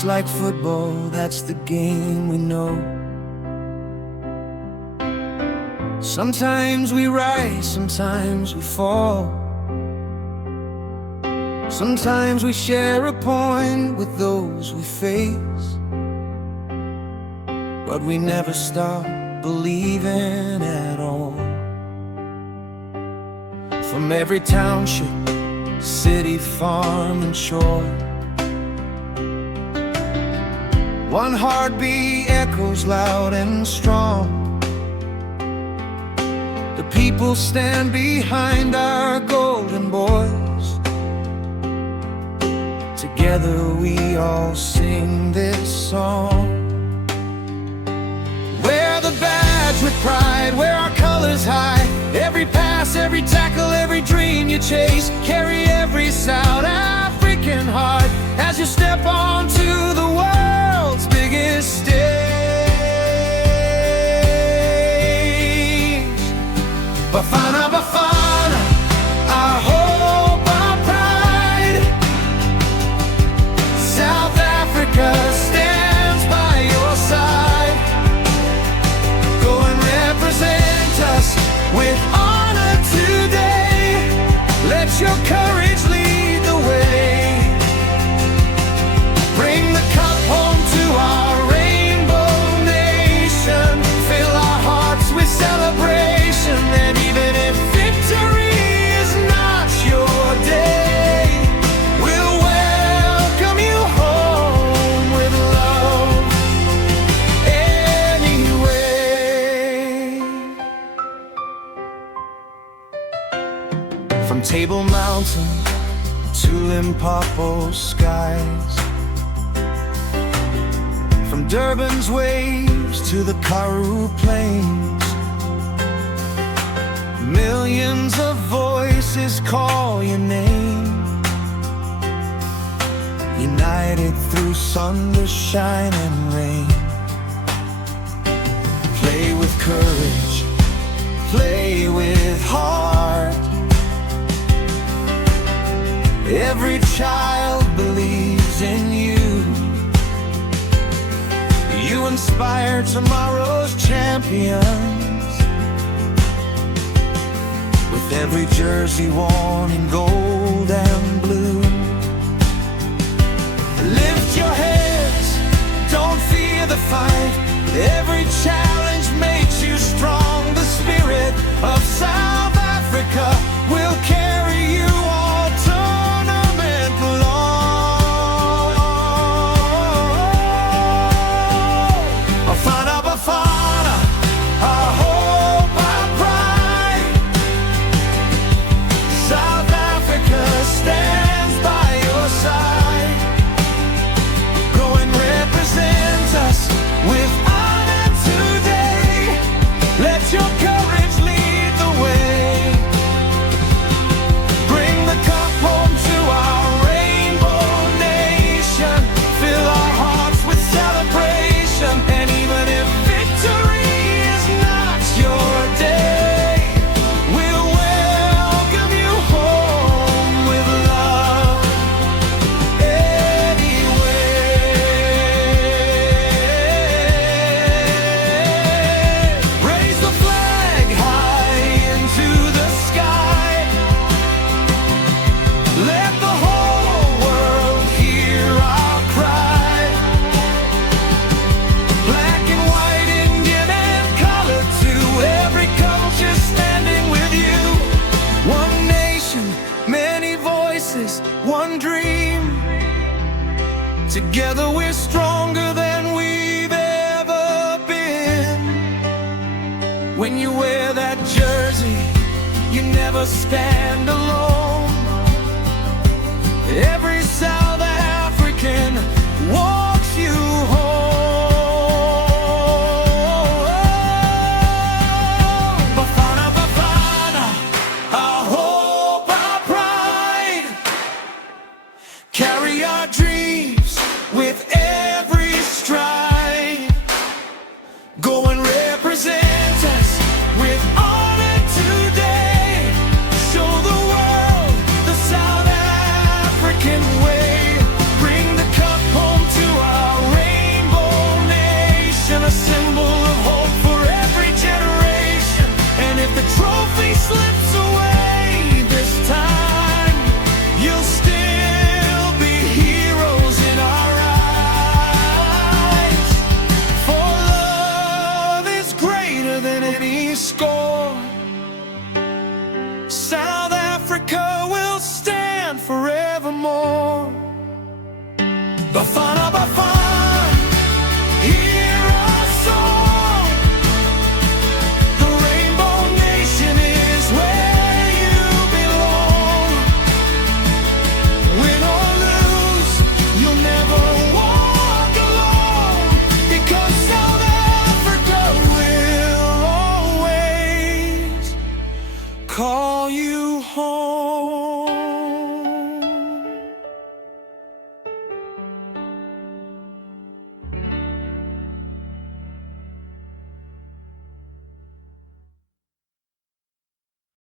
Just like football, that's the game we know. Sometimes we rise, sometimes we fall. Sometimes we share a point with those we face, but we never stop believing at all. From every township, city, farm and shore, one heartbeat echoes loud and strong. The people stand behind our golden boys. Together we all sing this song. Wear the badge with pride, wear our colors high. Every pass, every tackle, every dream you chase. Carry every South African heart as you step onto the world's biggest stage. Bafana Bafana, our hope, our pride. South Africa stands by your side. Go and represent us with honor today. Let your courage lead the way. Bring the cup home to our rainbow nation. Fill our hearts with celebration. And even if victory is not your day, we'll welcome you home with love anyway. From Table Mountain to Limpopo skies, from Durban's waves to the Karoo plains, millions of voices call your name. United through sunshine and rain. Play with courage, play with heart. Every child believes in you. You inspire tomorrow's champions. With every jersey worn in gold and blue. Lift your heads, don't fear the fight. Every challenge makes you strong. The spirit of South Africa will carry you all tournament long. Bafana Bafana, our hope, our pride. South Africa stands by your side. Go and represent us with honor today. Let your courage lead the way. Bring the cup home to our rainbow nation. Fill our hearts with celebration. And even if victory is not your day, we'll welcome you home with love anyway. Raise the flag high into the sky. Let the whole world hear our cry. Black and white, Indian and color too. Every culture standing with you. One nation, many voices, one dream. Together we're stronger than we've ever been. When you wear that jersey, you never stand alone.